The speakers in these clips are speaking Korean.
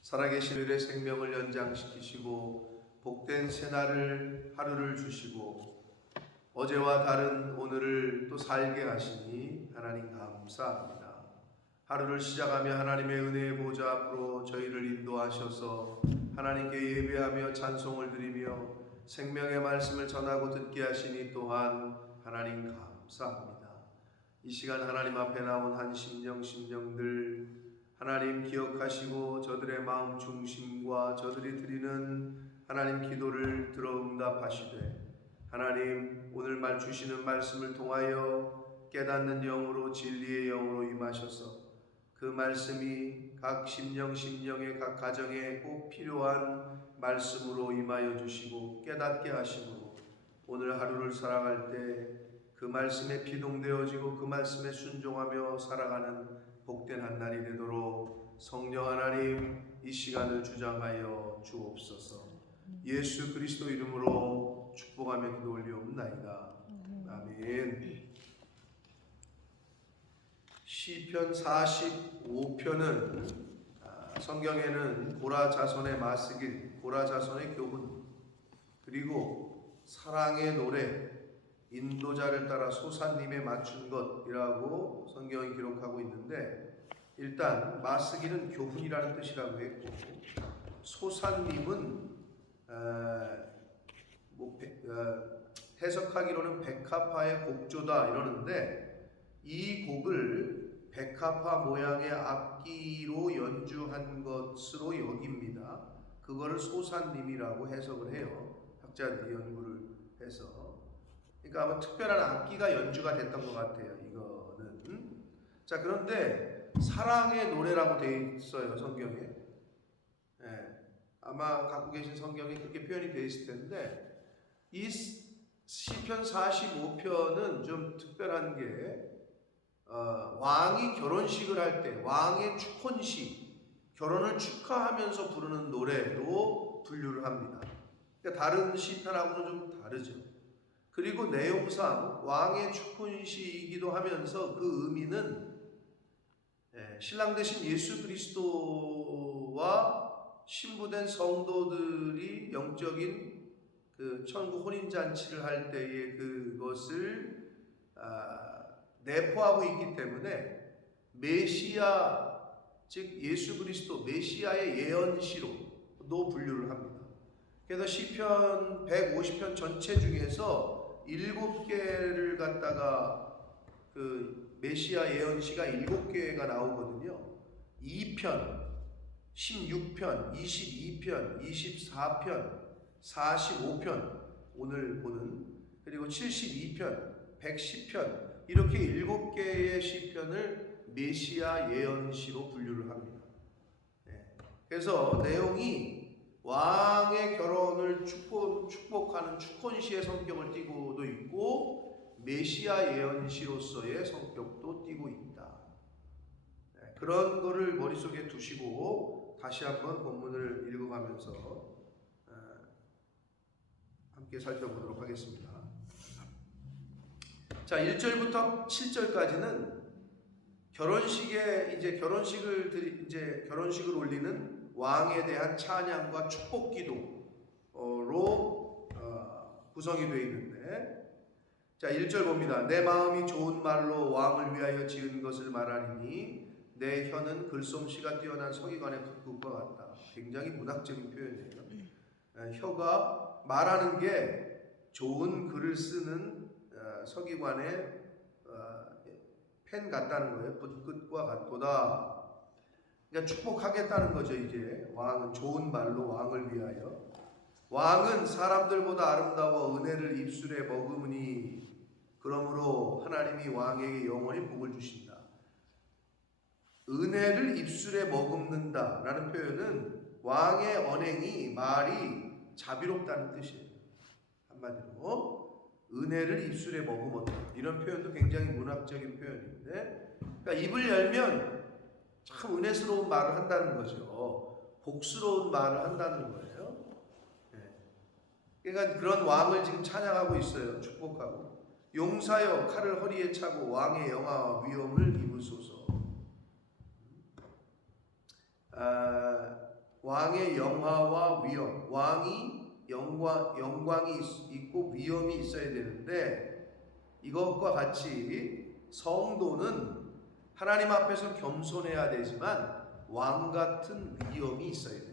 살아계신 일의 생명을 연장시키시고 복된 새날을 하루를 주시고 어제와 다른 오늘을 또 살게 하시니 하나님 감사합니다. 하루를 시작하며 하나님의 은혜의 보좌 앞으로 저희를 인도하셔서 하나님께 예배하며 찬송을 드리며 생명의 말씀을 전하고 듣게 하시니 또한 하나님 감사합니다. 이 시간 하나님 앞에 나온 한 심령들 하나님 기억하시고 저들의 마음 중심과 저들이 드리는 하나님 기도를 들어 응답하시되 하나님 오늘 주시는 말씀을 통하여 깨닫는 영으로 진리의 영으로 임하셔서 그 말씀이 각 심령의 각 가정에 꼭 필요한 말씀으로 임하여 주시고 깨닫게 하시고 오늘 하루를 살아갈 때 그 말씀에 피동되어지고 그 말씀에 순종하며 살아가는 복된 한 날이 되도록 성령 하나님 이 시간을 주장하여 주옵소서. 예수 그리스도 이름으로 축복하며 기도 올리옵나이다. 아멘. 시편 45편은 성경에는 고라 자손의 마스길, 고라 자손의 교훈, 그리고 사랑의 노래, 인도자를 따라 소사님에 맞춘 것이라고 성경이 기록하고 있는데, 일단 마스길은 교훈이라는 뜻이라고 했고 소사님은 해석하기로는 백합화의 곡조다 이러는데, 이 곡을 백합화 모양의 악기로 연주한 것으로 여깁니다. 그거를 소사님이라고 해석을 해요. 학자들이 연구를 해서. 그러니까 아마 특별한 악기가 연주가 됐던 것 같아요. 이거는. 자, 그런데 사랑의 노래라고 되어 있어요. 성경에. 아마 갖고 계신 성경에 그렇게 표현이 되어 있을 텐데, 이 시편 45편은 좀 특별한 게 왕이 결혼식을 할 때 왕의 축혼식, 결혼을 축하하면서 부르는 노래로 분류를 합니다. 그러니까 다른 시편하고는 좀 다르죠. 그리고 내용상 왕의 축혼식이기도 하면서 그 의미는 신랑 되신 예수 그리스도와 신부된 성도들이 영적인 그 천국 혼인잔치를 할 때의 그것을 내포하고 있기 때문에 메시아, 즉 예수 그리스도 메시아의 예언시로도 분류를 합니다. 그래서 시편 150편 전체 중에서 7개를 갖다가 그 메시아 예언시가 7개가 나오거든요. 2편, 16편, 22편, 24편, 45편 오늘 보는, 그리고 72편, 110편 이렇게 7개의 시편을 메시아 예언시로 분류를 합니다. 그래서 내용이 왕의 결혼을 축복하는 축혼시의 성격을 띠고도 있고 메시아 예언시로서의 성격도 띠고 있다. 그런 거를 머릿속에 두시고 다시 한번 본문을 읽어가면서 함께 살펴보도록 하겠습니다. 자, 1절부터 7절까지는 결혼식에 결혼식을 올리는 왕에 대한 찬양과 축복 기도로 구성이 되어 있는데, 자 1절 봅니다. 내 마음이 좋은 말로 왕을 위하여 지은 것을 말하리니 내 혀는 글솜씨가 뛰어난 서기관의 붓글과 같다. 굉장히 문학적인 표현이에요. 혀가 말하는 게 좋은 글을 쓰는 서기관의 펜 같다는 거예요. 붓끝과 같도다. 그러니까 축복하겠다는 거죠. 이제 왕은 좋은 말로 왕을 위하여. 왕은 사람들보다 아름다워 은혜를 입술에 머금으니 그러므로 하나님이 왕에게 영원히 복을 주신다. 은혜를 입술에 머금는다 라는 표현은 왕의 언행이, 말이 자비롭다는 뜻이에요. 한마디로 은혜를 입술에 머금었다, 이런 표현도 굉장히 문학적인 표현인데, 그러니까 입을 열면 참 은혜스러운 말을 한다는 거죠. 복스러운 말을 한다는 거예요. 그러니까 그런 왕을 지금 찬양하고 있어요. 축복하고. 용사여 칼을 허리에 차고 왕의 영화와 위엄을 입으소서. 왕의 영화와 위엄, 왕이 영광이 있고 위엄이 있어야 되는데 이것과 같이 성도는 하나님 앞에서 겸손해야 되지만 왕 같은 위엄이 있어야 됩니다.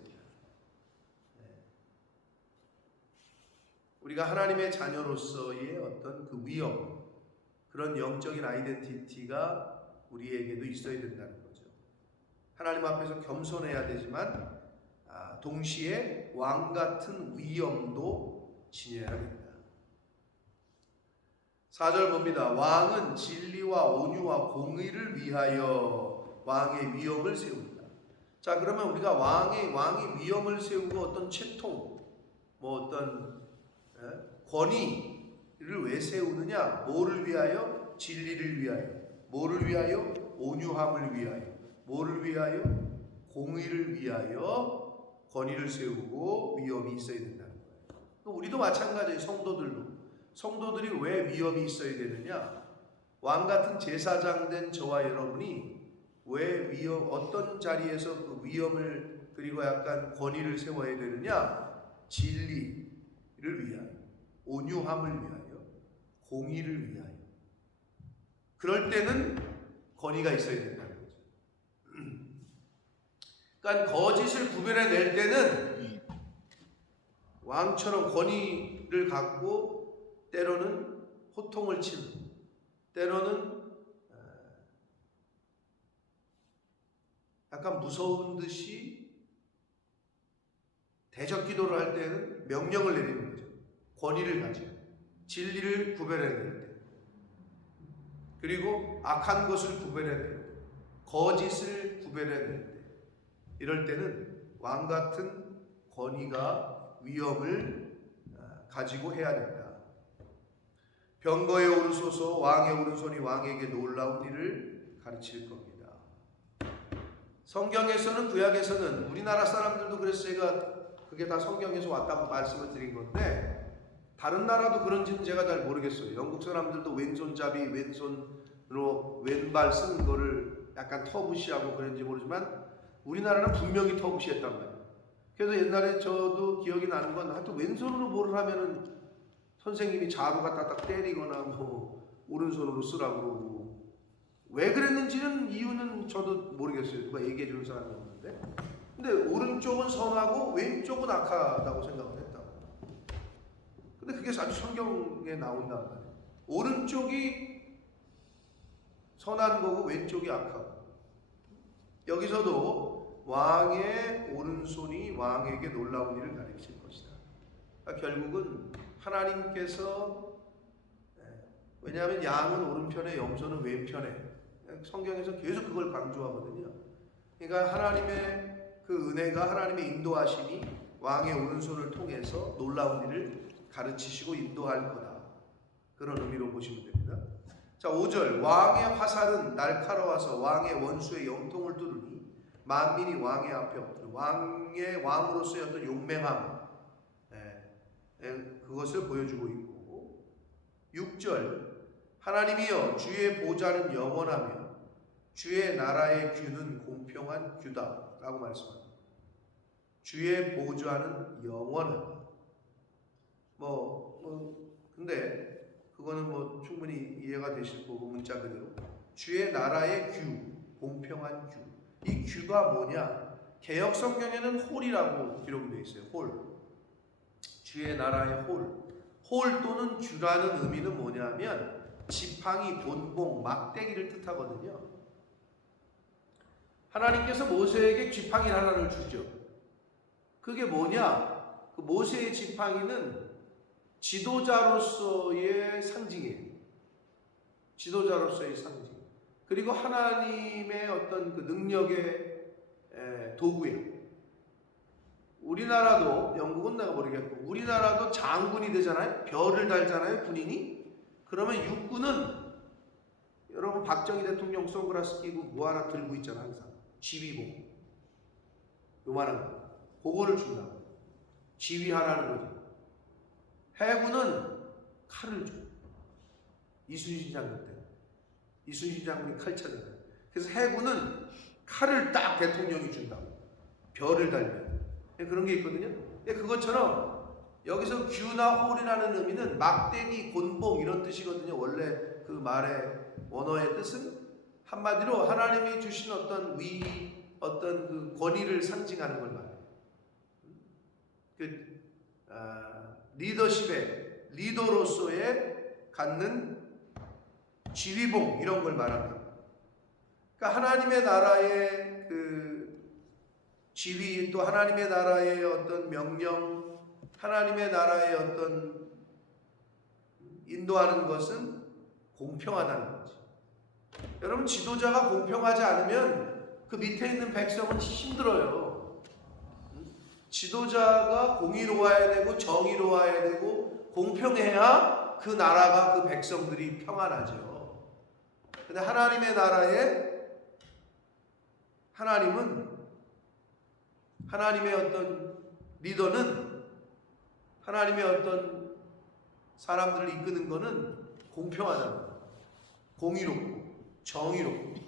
우리가 하나님의 자녀로서의 어떤 그 위엄, 그런 영적인 아이덴티티가 우리에게도 있어야 된다는 거죠. 하나님 앞에서 겸손해야 되지만 동시에 왕 같은 위엄도 지녀야 된다. 4절 봅니다. 왕은 진리와 온유와 공의를 위하여 왕의 위엄을 세운다. 자, 그러면 우리가 왕이 위엄을 세우고 어떤 채통, 뭐 어떤 권위를 왜 세우느냐? 뭐를 위하여? 진리를 위하여. 뭐를 위하여? 온유함을 위하여. 뭐를 위하여? 공의를 위하여 권위를 세우고 위엄이 있어야 된다는 거예요. 우리도 마찬가지예요. 성도들이 왜 위엄이 있어야 되느냐? 왕 같은 제사장 된 저와 여러분이 왜 어떤 자리에서 그 위엄을 그리고 약간 권위를 세워야 되느냐? 진리를 위하여, 온유함을 위하여, 공의를 위하여. 그럴 때는 권위가 있어야 된다는 거죠. 그러니까 거짓을 구별해낼 때는 왕처럼 권위를 갖고 때로는 호통을 치는, 때로는 약간 무서운 듯이 대적 기도를 할 때는 명령을 내리는 거죠. 권위를 가지고 진리를 구별해낼 때, 그리고 악한 것을 구별해낼 때, 거짓을 구별해낼 때, 이럴 때는 왕 같은 권위가 위엄을 가지고 해야 된다. 병거에 오르소서, 왕의 오른손이 왕에게 놀라운 일을 가르칠 겁니다. 성경에서는, 구약에서는, 우리나라 사람들도 그래서 제가 그게 다 성경에서 왔다고 말씀을 드린 건데 다른 나라도 그런지는 제가 잘 모르겠어요. 영국 사람들도 왼손잡이, 왼손으로 왼발 쓰는 거를 약간 터부시하고 그런지 모르지만 우리나라는 분명히 터부시했단 말이에요. 그래서 옛날에 저도 기억이 나는 건 하여튼 왼손으로 뭐를 하면은 선생님이 자루 갖다 딱 때리거나 뭐 오른손으로 쓰라고 그러고, 왜 그랬는지는 이유는 저도 모르겠어요. 누가 얘기해 주는 사람이 없는데. 근데 오른쪽은 선하고 왼쪽은 악하다고 생각을 했다고. 근데 그게 아주 성경에 나온단 말이에요. 오른쪽이 선한 거고 왼쪽이 악하고. 여기서도 왕의 오른손이 왕에게 놀라운 일을 가르칠 것이다. 그러니까 결국은 하나님께서, 왜냐하면 양은 오른편에 염소는 왼편에, 성경에서 계속 그걸 강조하거든요. 그러니까 하나님의 그 은혜가, 하나님의 인도하심이 왕의 오른손을 통해서 놀라운 일을 가르치시고 인도할 거다. 그런 의미로 보시면 됩니다. 자, 5절. 왕의 화살은 날카로워서 왕의 원수의 영통을 뚫으니 만민이 왕의 앞에 엎드려. 왕으로서의 어떤 용맹함, 그것을 보여주고 있고, 6절. 하나님이여, 주의 보좌는 영원하며 주의 나라의 규는 공평한 규다 라고 말씀합니다. 주의 보좌는 영원하다. 근데 그거는 충분히 이해가 되실 거고, 문자 그대로 주의 나라의 규, 공평한 규. 이 규가 뭐냐? 개역 성경에는 홀이라고 기록이 되어 있어요. 홀. 주의 나라의 홀 또는 규라는 의미는 뭐냐면 지팡이, 곤봉, 막대기를 뜻하거든요. 하나님께서 모세에게 지팡이 하나를 주죠. 그게 뭐냐? 그 모세의 지팡이는 지도자로서의 상징이에요. 지도자로서의 상징. 그리고 하나님의 어떤 그 능력의 도구예요. 우리나라도, 영국은 내가 모르겠고, 우리나라도 장군이 되잖아요. 별을 달잖아요, 군인이. 그러면 육군은, 여러분 박정희 대통령 선글라스 끼고 뭐 하나 들고 있잖아, 항상. 지휘봉. 요만한 거. 그거를 준다고. 지휘하라는 거죠. 해군은 칼을 줘. 이순신 장군 때. 이순신 장군이 칼 찾아요. 그래서 해군은 칼을 딱 대통령이 준다고. 별을 달면 그런 게 있거든요. 그것처럼 여기서 규나 홀이라는 의미는 막대기, 곤봉 이런 뜻이거든요. 원래 그 말의 원어의 뜻은 한마디로 하나님이 주신 어떤 어떤 그 권위를 상징하는 걸 말해요. 리더십의 리더로서의 갖는 지휘봉 이런 걸 말합니다. 그러니까 하나님의 나라의 그 지휘, 또 하나님의 나라의 어떤 명령, 하나님의 나라의 어떤 인도하는 것은 공평하다는 거죠. 여러분, 지도자가 공평하지 않으면 그 밑에 있는 백성은 힘들어요. 지도자가 공의로워야 되고 정의로워야 되고 공평해야 그 나라가, 그 백성들이 평안하죠. 근데 하나님의 나라에 하나님의 어떤 리더는, 하나님의 어떤 사람들을 이끄는 것은 공평하다는 거예요. 공의롭고 정의롭고.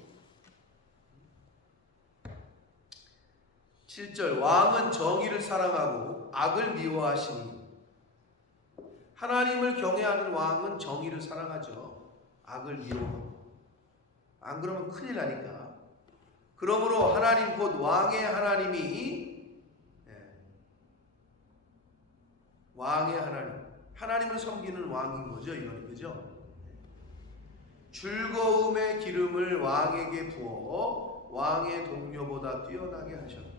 7절, 왕은 정의를 사랑하고 악을 미워하시니. 하나님을 경외하는 왕은 정의를 사랑하죠. 악을 미워하고. 안 그러면 큰일 나니까. 그러므로 하나님 곧 왕의 하나님이, 왕의 하나님을 섬기는 왕인 거죠. 이거는, 그죠? 즐거움의 기름을 왕에게 부어 왕의 동료보다 뛰어나게 하셨다.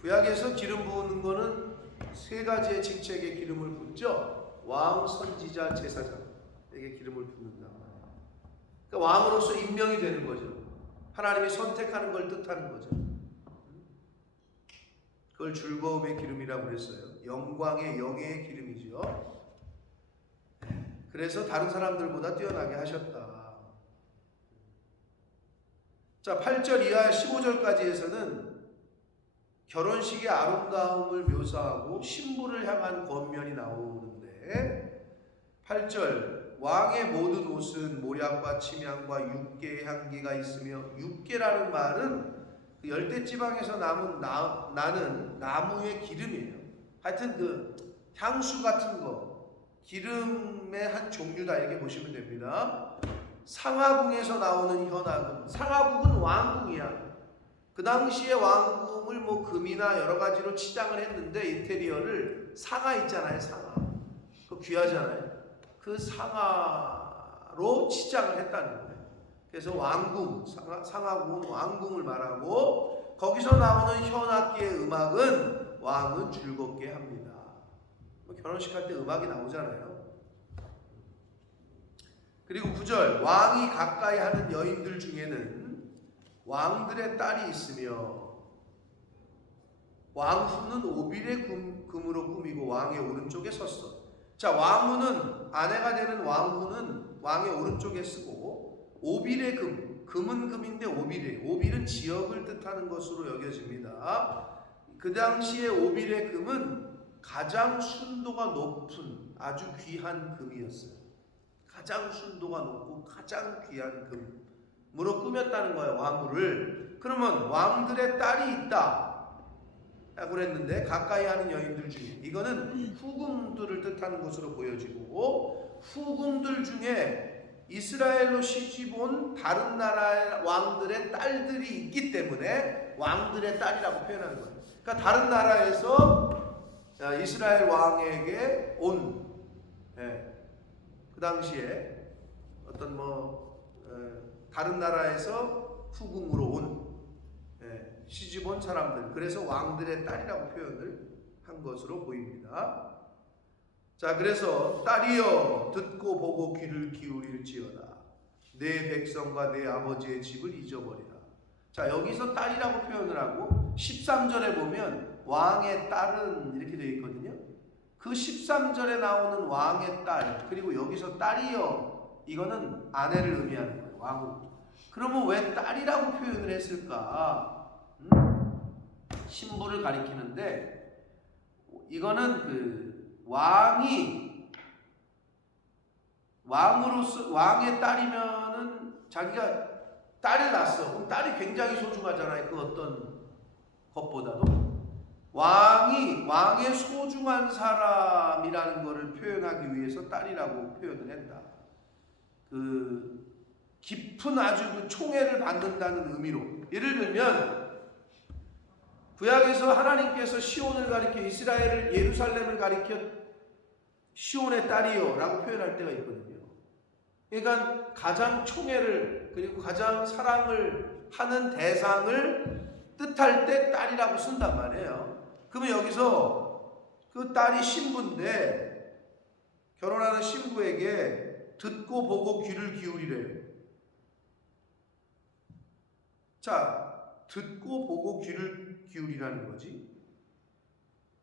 구약에서 기름 부으는 거는 세 가지의 직책에 기름을 붓죠. 왕, 선지자, 제사장에게 기름을 붓는다. 그러니까 왕으로서 임명이 되는 거죠. 하나님이 선택하는 걸 뜻하는 거죠. 그걸 즐거움의 기름이라고 그랬어요. 영광의 영예의 기름이죠. 그래서 다른 사람들보다 뛰어나게 하셨다. 자, 8절 이하 15절까지에서는 결혼식의 아름다움을 묘사하고 신부를 향한 권면이 나오는데, 8절, 왕의 모든 옷은 모략과 침향과 육개의 향기가 있으며, 육개라는 말은 그 열대지방에서 나는 나무의 기름이에요. 하여튼 그 향수 같은 거, 기름의 한 종류다, 이렇게 보시면 됩니다. 상하궁에서 나오는 현악은, 상하궁은 왕궁이야. 그 당시에 왕궁을 뭐 금이나 여러 가지로 치장을 했는데, 인테리어를 상하 있잖아요. 상하. 그거 귀하잖아요. 그 상하로 치장을 했다는 거예요. 그래서 왕궁, 상하궁은 왕궁을 말하고, 거기서 나오는 현악기의 음악은 왕은 즐겁게 합니다. 결혼식 할 때 음악이 나오잖아요. 그리고 9절, 왕이 가까이 하는 여인들 중에는 왕들의 딸이 있으며, 왕후는 오빌의 금으로 꾸미고 왕의 오른쪽에 섰어. 자, 왕후는, 아내가 되는 왕후는 왕의 오른쪽에 쓰고, 오빌의 금은 금인데 오빌은 지역을 뜻하는 것으로 여겨집니다. 그 당시에 오빌의 금은 가장 순도가 높은 아주 귀한 금이었어요. 가장 순도가 높고 가장 귀한 금으로 꾸몄다는 거예요, 왕후를. 그러면 왕들의 딸이 있다 라고 그랬는데, 가까이 하는 여인들 중에, 이거는 후궁들을 뜻하는 것으로 보여지고, 후궁들 중에 이스라엘로 시집 온 다른 나라의 왕들의 딸들이 있기 때문에 왕들의 딸이라고 표현하는 거예요. 그러니까 다른 나라에서 이스라엘 왕에게 온, 그 당시에 어떤 다른 나라에서 후궁으로 온, 시집 온 사람들, 그래서 왕들의 딸이라고 표현을 한 것으로 보입니다. 자, 그래서 딸이여 듣고 보고 귀를 기울일지어다. 내 백성과 내 아버지의 집을 잊어버리라. 자, 여기서 딸이라고 표현을 하고 13절에 보면 왕의 딸은 이렇게 되어 있거든요. 그 13절에 나오는 왕의 딸, 그리고 여기서 딸이여, 이거는 아내를 의미하는 거예요. 왕후. 그러면 왜 딸이라고 표현을 했을까? 신부를 가리키는데, 이거는 그 왕이 왕으로서, 왕의 딸이면은 자기가 딸이 낳았어. 그럼 딸이 굉장히 소중하잖아요. 그 어떤 것보다도. 왕의 소중한 사람이라는 것을 표현하기 위해서 딸이라고 표현을 한다. 그 깊은 아주 그 총애를 받는다는 의미로. 예를 들면 구약에서 하나님께서 시온을 가리켜 이스라엘을 예루살렘을 가리켜 시온의 딸이요 라고 표현할 때가 있거든요. 그러니까 가장 총애를 그리고 가장 사랑을 하는 대상을 뜻할 때 딸이라고 쓴단 말이에요. 그러면 여기서 그 딸이 신부인데 결혼하는 신부에게 듣고 보고 귀를 기울이래요. 자, 듣고 보고 귀를 기울이라는 거지.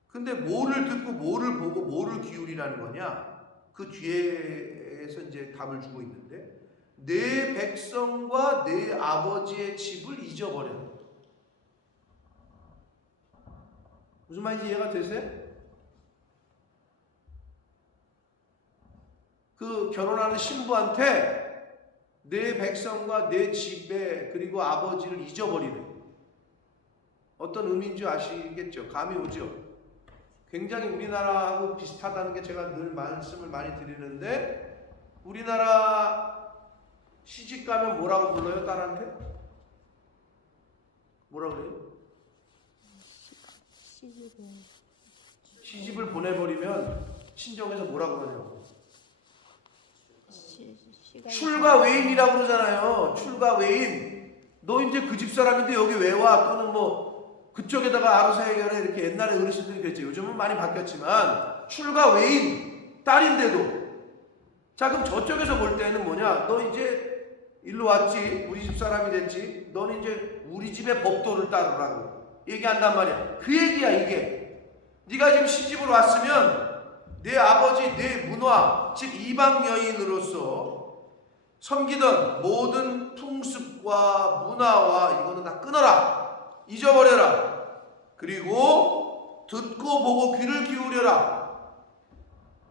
근데 뭐를 듣고 뭐를 보고 뭐를 기울이라는 거냐? 그 뒤에서 이제 답을 주고 있는데 내 백성과 내 아버지의 집을 잊어버려. 무슨 말인지 이해가 되세요? 그 결혼하는 신부한테 내 백성과 내 집에 그리고 아버지를 잊어버리래. 어떤 의미인지 아시겠죠? 감이 오죠? 굉장히 우리나라하고 비슷하다는 게 제가 늘 말씀을 많이 드리는데 우리나라 시집 가면 뭐라고 불러요? 딸한테? 뭐라 그래요? 시집을 보내버리면 친정에서 뭐라고 그러냐고. 출가 외인이라고 그러잖아요. 출가 외인. 너 이제 그 집 사람인데 여기 왜 와? 또는 뭐 그쪽에다가 알아서 해결해. 이렇게 옛날에 어르신들이 그랬죠. 요즘은 많이 바뀌었지만 출가 외인 딸인데도. 자, 그럼 저쪽에서 볼 때는 뭐냐? 너 이제 일로 왔지. 우리 집 사람이 됐지. 너는 이제 우리 집의 법도를 따르라고 얘기한단 말이야. 그 얘기야 이게. 네가 지금 시집으로 왔으면 내 아버지, 내 문화, 즉 이방 여인으로서 섬기던 모든 풍습과 문화와 이거는 다 끊어라. 잊어버려라. 그리고 듣고 보고 귀를 기울여라.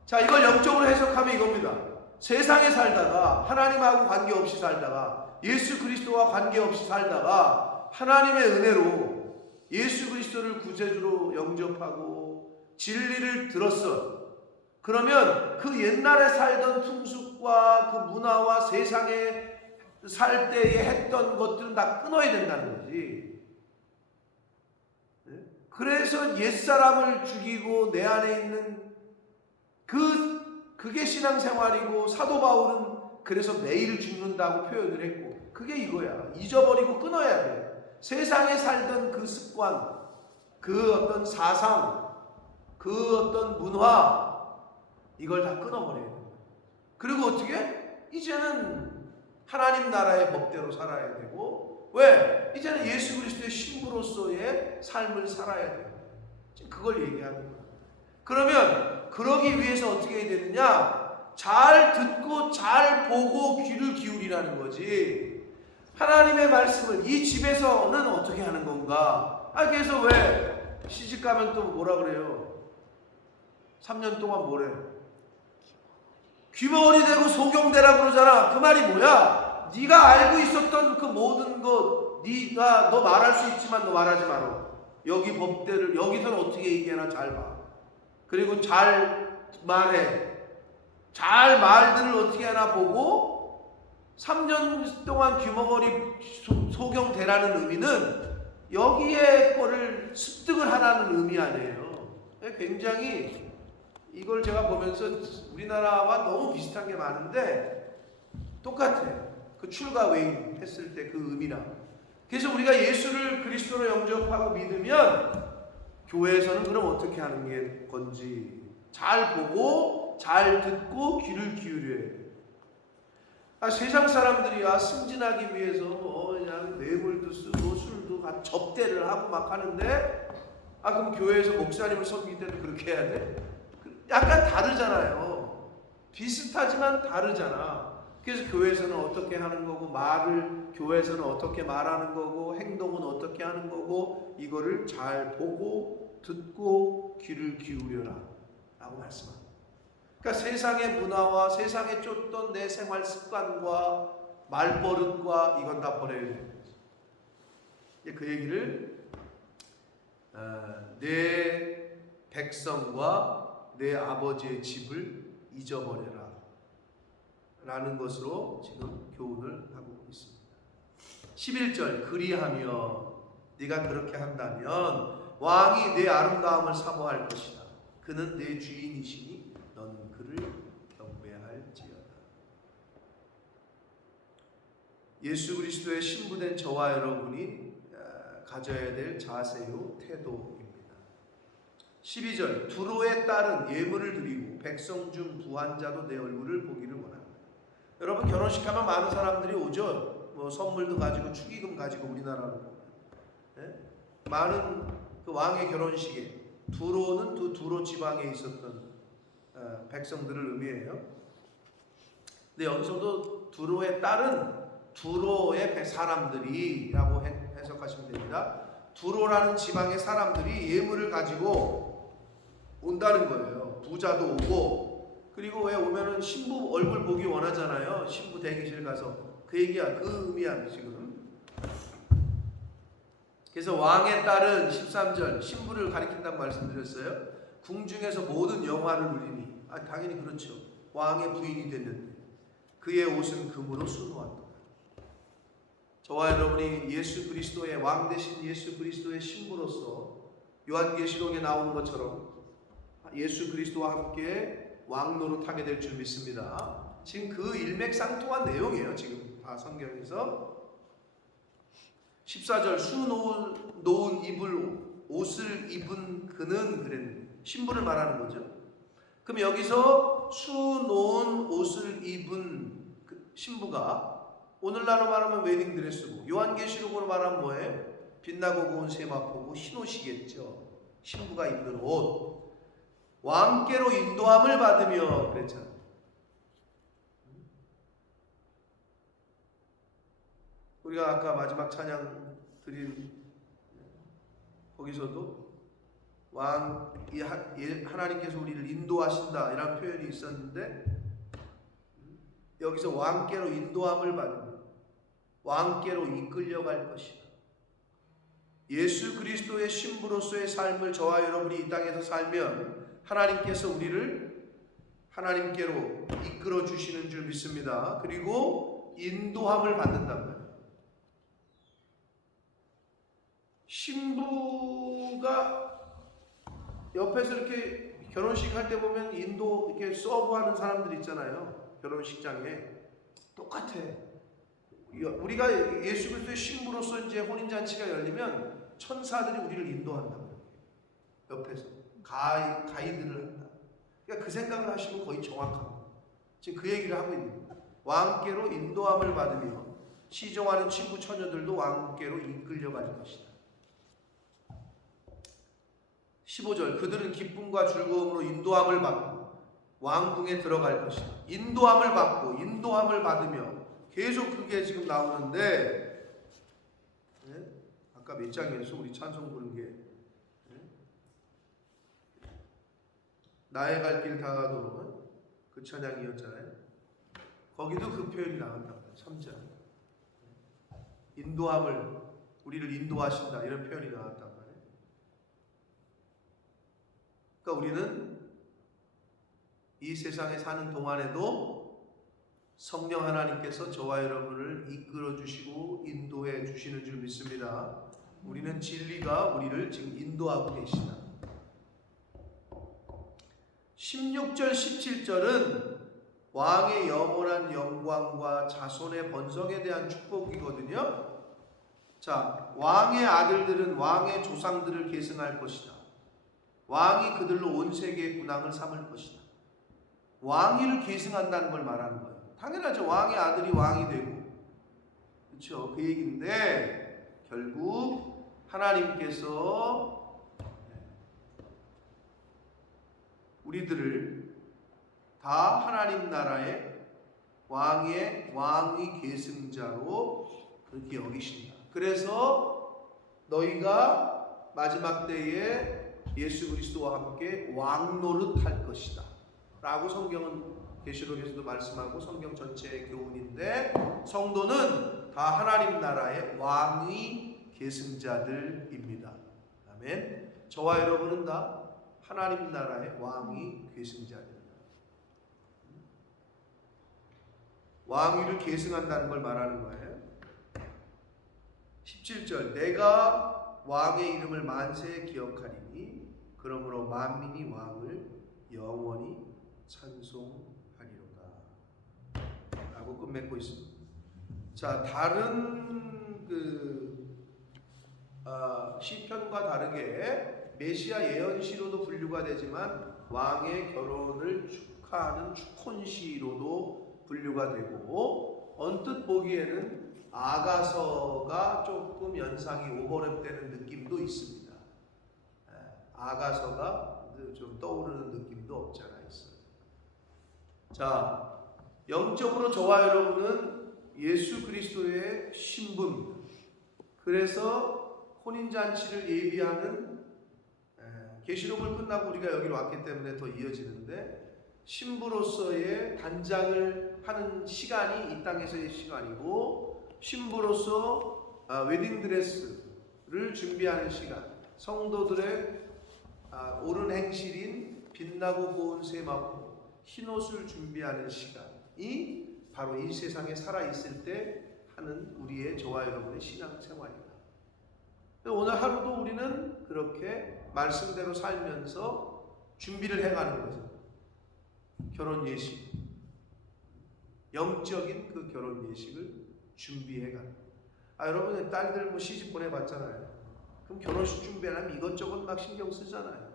자, 이걸 영적으로 해석하면 이겁니다. 세상에 살다가 하나님하고 관계없이 살다가 예수 그리스도와 관계없이 살다가 하나님의 은혜로 예수 그리스도를 구세주로 영접하고 진리를 들었어. 그러면 그 옛날에 살던 풍습과 그 문화와 세상에 살 때에 했던 것들은 다 끊어야 된다는 거지. 그래서 옛사람을 죽이고 내 안에 있는 그게 신앙생활이고 사도 바울은 그래서 매일 죽는다고 표현을 했고 그게 이거야. 잊어버리고 끊어야 돼. 세상에 살던 그 습관, 그 어떤 사상, 그 어떤 문화 이걸 다 끊어버려야 돼. 그리고 어떻게? 이제는 하나님 나라의 법대로 살아야 되고 왜? 이제는 예수 그리스도의 신부로서의 삶을 살아야 돼. 지금 그걸 얘기하는 거야. 그러면 그러기 위해서 어떻게 해야 되느냐? 잘 듣고 잘 보고 귀를 기울이라는 거지. 하나님의 말씀을 이 집에서는 어떻게 하는 건가? 그래서 왜 시집가면 또 뭐라 그래요? 3년 동안 뭐래요? 귀머거리 되고 소경되라 그러잖아. 그 말이 뭐야? 네가 알고 있었던 그 모든 것 네가 너 말할 수 있지만 너 말하지 마라. 여기 법대를 여기서는 어떻게 얘기하나 잘 봐. 그리고 잘 말해. 잘 말들을 어떻게 하나 보고 3년 동안 귀머거리 소경되라는 의미는 여기에 거를 습득을 하라는 의미 아니에요. 굉장히 이걸 제가 보면서 우리나라와 너무 비슷한 게 많은데 똑같아요. 그 출가 외인 했을 때 그 의미랑. 그래서 우리가 예수를 그리스도로 영접하고 믿으면 교회에서는 그럼 어떻게 하는 게 건지 잘 보고 잘 듣고 귀를 기울여야 돼요. 세상 사람들이야 승진하기 위해서 그냥 뇌물도 쓰고 술도 접대를 하고 막 하는데 그럼 교회에서 목사님을 섬길 때도 그렇게 해야 돼? 약간 다르잖아요. 비슷하지만 다르잖아. 그래서 교회에서는 어떻게 하는 거고 말을 교회에서는 어떻게 말하는 거고 행동은 어떻게 하는 거고 이거를 잘 보고 듣고 귀를 기울여라 라고 말씀합니다. 그러니까 세상의 문화와 세상에 쫓던 내 생활 습관과 말버릇과 이건 다 버려야 되는 거죠. 그 얘기를 내 백성과 내 아버지의 집을 잊어버려라 라는 것으로 지금 교훈을 하고 있습니다. 11절 그리하며 네가 그렇게 한다면 왕이 내 아름다움을 사모할 것이다. 그는 내 주인이시니 넌 그를 경배할지어다. 예수 그리스도의 신부된 저와 여러분이 가져야 될 자세요 태도입니다. 12절 두로의 딸은 예물을 드리고 백성 중 부한 자도 내 얼굴을 보기를 원한다. 여러분 결혼식 하면 많은 사람들이 오죠. 뭐 선물도 가지고 축의금 가지고 우리나라로 많은 그 왕의 결혼식에 두로는 두로 지방에 있었던 백성들을 의미해요. 근데 여기서도 두로의 딸은 두로의 사람들이라고 해석하시면 됩니다. 두로라는 지방의 사람들이 예물을 가지고 온다는 거예요. 부자도 오고, 그리고 왜 오면은 신부 얼굴 보기 원하잖아요. 신부 대기실 가서. 그 얘기야, 그 의미야 지금. 그래서 왕의 딸은 13절 신부를 가리킨다고 말씀드렸어요. 궁중에서 모든 영화를 누리니, 당연히 그렇죠. 왕의 부인이 됐는데 그의 옷은 금으로 수놓았다. 저와 여러분이 예수 그리스도의 왕 대신 예수 그리스도의 신부로서 요한계시록에 나오는 것처럼 예수 그리스도와 함께 왕노릇하게 될 줄 믿습니다. 지금 그 일맥상통한 내용이에요. 지금 다 성경에서. 14절 수놓은 옷을 입은 그는 그랬는데 신부를 말하는 거죠. 그럼 여기서 수놓은 옷을 입은 그 신부가 오늘날로 말하면 웨딩드레스고, 요한계시록으로 말하면 뭐예요? 빛나고 고운 세마포고 흰옷이겠죠. 신부가 입는 옷. 왕께로 인도함을 받으며 그랬잖아요. 우리가 아까 마지막 찬양 드린 거기서도 하나님께서 우리를 인도하신다 이런 표현이 있었는데, 여기서 왕께로 인도함을 받으며 왕께로 이끌려갈 것이다. 예수 그리스도의 신부로서의 삶을 저와 여러분이 이 땅에서 살면 하나님께서 우리를 하나님께로 이끌어 주시는 줄 믿습니다. 그리고 인도함을 받는단 말이에요. 신부가 옆에서 이렇게 결혼식 할 때 보면 인도 이렇게 서브하는 사람들 있잖아요. 결혼식장에 똑같아. 우리가 예수 그리스도의 신부로서 이제 혼인잔치가 열리면 천사들이 우리를 인도한다고. 옆에서 가이드를 한다. 그러니까 그 생각을 하시면 거의 정확합니다. 지금 그 얘기를 하고 있는 거예요. 왕께로 인도함을 받으며 시종하는 친구 처녀들도 왕께로 이끌려갈 것이다. 15절 그들은 기쁨과 즐거움으로 인도함을 받고 왕궁에 들어갈 것이다. 인도함을 받고 인도함을 받으며 계속 그게 지금 나오는데, 아까 몇 장에서 우리 찬송 부른 게 나의 갈 길 다가도록은 그 찬양이었잖아요. 거기도 그 표현이 나왔단 말이에요. 3절 인도함을, 우리를 인도하신다 이런 표현이 나왔단 말이에요. 그러니까 우리는 이 세상에 사는 동안에도 성령 하나님께서 저와 여러분을 이끌어 주시고 인도해 주시는 줄 믿습니다. 우리는 진리가 우리를 지금 인도하고 계시다. 16절 17절은 왕의 영원한 영광과 자손의 번성에 대한 축복이거든요. 자, 왕의 아들들은 왕의 조상들을 계승할 것이다. 왕이 그들로 온 세계의 군왕을 삼을 것이다. 왕위를 계승한다는 걸 말하는 거예요. 당연하죠. 왕의 아들이 왕이 되고, 그렇죠. 그 얘기인데 결국 하나님께서 우리들을 다 하나님 나라의 왕위 계승자로 그렇게 여기신다. 그래서 너희가 마지막 때에 예수 그리스도와 함께 왕노릇 할 것이다 라고 성경은 계시록에서도 말씀하고 성경 전체의 교훈인데, 성도는 다 하나님 나라의 왕의 계승자들입니다. 아멘. 저와 여러분은 다 하나님 나라의 왕의 계승자들입니다. 왕위를 계승한다는 걸 말하는 거예요. 17절, 내가 왕의 이름을 만세에 기억하리니 그러므로 만민이 왕을 영원히 찬송하리로다 라고 끝맺고 있습니다. 자, 다른 시편과 다르게 메시아 예언시로도 분류가 되지만 왕의 결혼을 축하하는 축혼시로도 분류가 되고, 언뜻 보기에는 아가서가 조금 연상이 오버랩되는 느낌도 있습니다. 아가서가 좀 떠오르는 느낌도 없지 않아 있어요. 자, 영적으로 저와 여러분은 예수 그리스도의 신부입니다. 그래서 혼인잔치를 예비하는, 계시록을 끝나고 우리가 여기로 왔기 때문에 더 이어지는데, 신부로서의 단장을 하는 시간이 이 땅에서의 시간이고, 신부로서 웨딩드레스를 준비하는 시간, 성도들의 옳은 행실인 빛나고 고운 세마포 흰옷을 준비하는 시간이 바로 이 세상에 살아있을 때 하는 우리의, 저와 여러분의 신앙생활입니다. 오늘 하루도 우리는 그렇게 말씀대로 살면서 준비를 해가는 거죠. 결혼 예식, 영적인 그 결혼 예식을 준비해가는. 여러분 딸들 뭐 시집 보내봤잖아요. 그럼 결혼식 준비하려면 이것저것 막 신경 쓰잖아요.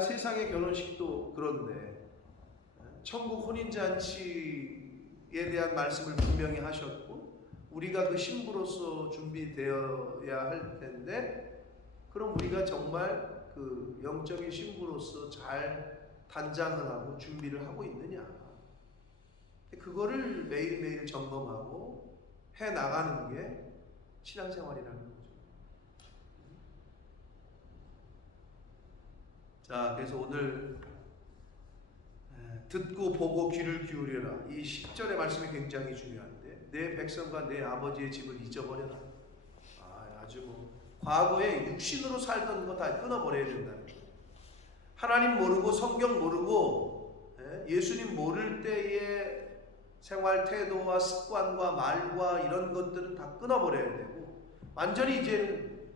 세상의 결혼식도 그런데 천국 혼인잔치에 대한 말씀을 분명히 하셨고, 우리가 그 신부로서 준비되어야 할 텐데, 그럼 우리가 정말 그 영적인 신부로서 잘 단장을 하고 준비를 하고 있느냐, 그거를 매일매일 점검하고 해 나가는 게 신앙생활이라는 거죠. 자, 그래서 오늘 듣고 보고 귀를 기울여라, 이 10절의 말씀이 굉장히 중요한데, 내 백성과 내 아버지의 집을 잊어버려라. 아주 과거에 육신으로 살던 거 다 끊어버려야 된다는 거예요. 하나님 모르고 성경 모르고 예수님 모를 때의 생활 태도와 습관과 말과 이런 것들은 다 끊어버려야 되고, 완전히 이제는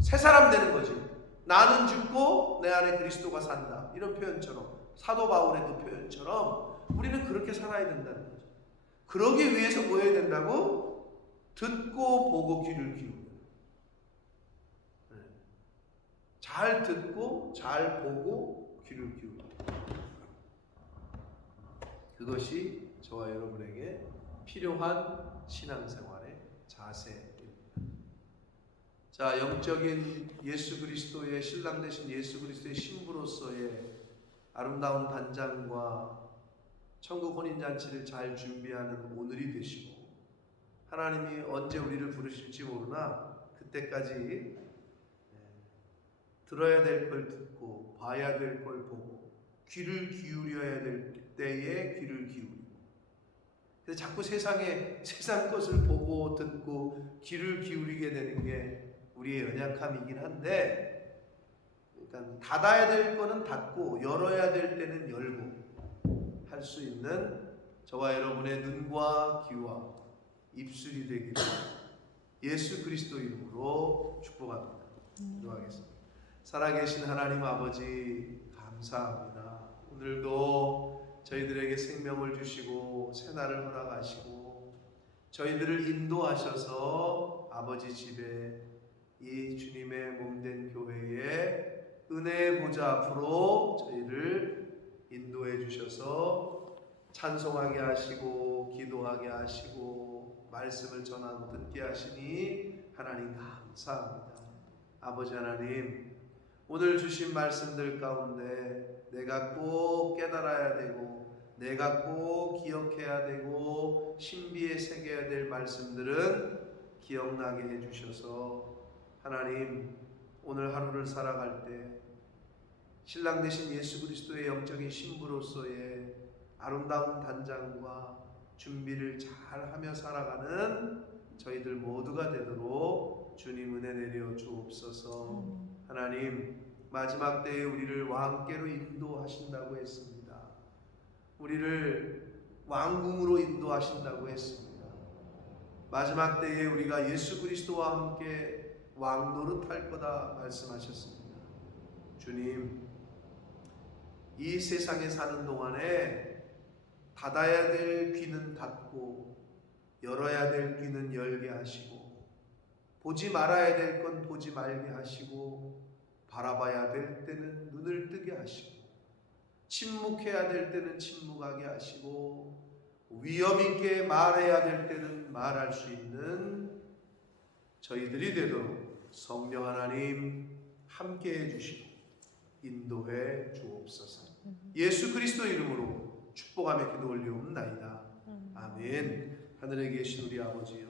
새 사람 되는 거지. 나는 죽고 내 안에 그리스도가 산다, 이런 표현처럼, 사도 바울의 그 표현처럼 우리는 그렇게 살아야 된다는 거죠. 그러기 위해서 뭐 해야 된다고? 듣고 보고 귀를 기울여. 잘 듣고 잘 보고 귀를 기울여. 그것이 저와 여러분에게 필요한 신앙생활의 자세입니다. 자, 영적인 예수 그리스도의 신랑 되신 예수 그리스도의 신부로서의 아름다운 단장과 천국 혼인잔치를 잘 준비하는 오늘이 되시고, 하나님이 언제 우리를 부르실지 모르나 그때까지 들어야 될 걸 듣고 봐야 될 걸 보고 귀를 기울여야 될 때에 귀를 기울이고, 그래서 자꾸 세상 것을 보고 듣고 귀를 기울이게 되는 게 우리의 연약함이긴 한데, 그러니까 닫아야 될 거는 닫고 열어야 될 때는 열고 할 수 있는 저와 여러분의 눈과 귀와 입술이 되기를 예수 그리스도 이름으로 축복합니다. 기도하겠습니다. 살아계신 하나님 아버지, 감사합니다. 오늘도 저희들에게 생명을 주시고 새날을 허락하시고 저희들을 인도하셔서 아버지 집에, 이 주님의 몸된 교회에 은혜의 보좌 앞으로 저희를 인도해 주셔서 찬송하게 하시고 기도하게 하시고 말씀을 전하고 듣게 하시니 하나님 감사합니다. 아버지 하나님, 오늘 주신 말씀들 가운데 내가 꼭 깨달아야 되고 내가 꼭 기억해야 되고 신비에 새겨야 될 말씀들은 기억나게 해주셔서, 하나님 오늘 하루를 살아갈 때 신랑 되신 예수 그리스도의 영적인 신부로서의 아름다운 단장과 준비를 잘 하며 살아가는 저희들 모두가 되도록 주님 은혜 내려 주옵소서. 하나님, 마지막 때에 우리를 왕께로 인도하신다고 했습니다. 우리를 왕궁으로 인도하신다고 했습니다. 마지막 때에 우리가 예수 그리스도와 함께 왕노릇할 거다 말씀하셨습니다. 주님, 이 세상에 사는 동안에 닫아야 될 귀는 닫고 열어야 될 귀는 열게 하시고 보지 말아야 될 건 보지 말게 하시고 바라봐야 될 때는 눈을 뜨게 하시고 침묵해야 될 때는 침묵하게 하시고 위험 있게 말해야 될 때는 말할 수 있는 저희들이 되도록 성령 하나님 함께해 주시고 인도해 주옵소서. 예수 그리스도 이름으로 축복하며 기도 올리옵나이다. 아멘. 하늘에 계신 우리 아버지여,